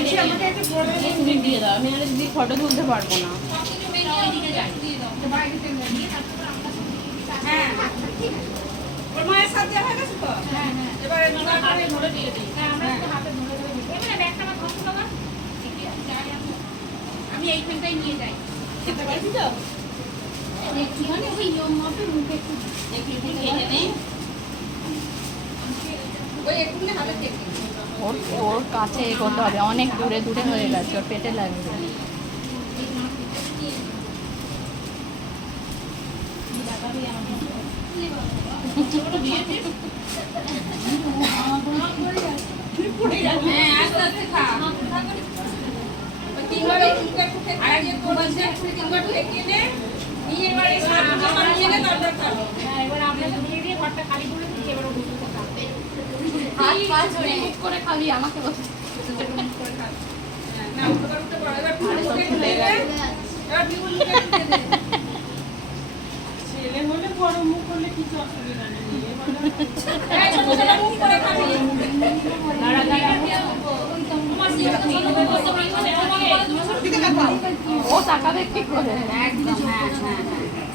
তুমি দিয়ে দাও, আমি আর দিদি ফটো তুলতে পারবো না। ওর মায়ের সাথে হয়ে গেছে তো? হ্যাঁ হ্যাঁ। এবারে হাতে ধরে দিয়ে দিই। হ্যাঁ আমরা একটু হাতে ধরে ধরে দিই। এবারে ব্যাগটা আমার ধরতে দাও। আমি এইখানটাই নিয়ে যাই। খেতে পারবি তো? একটুখানি ওই নিয়ম মতো মুখে একটু দেখি খেয়ে নেই। ওই একটুখানি হাতে দেখি। ওর কাছে এগোতে হবে, অনেক দূরে দূরে হয়ে গেছে, ওর পেটে লাগবে। খাবি আমাকে ছেলে হলে বড় মুখ করলে কিছু অসুবিধা নেই। ও তাকাবে কি করে? একদম হ্যাঁ হ্যাঁ।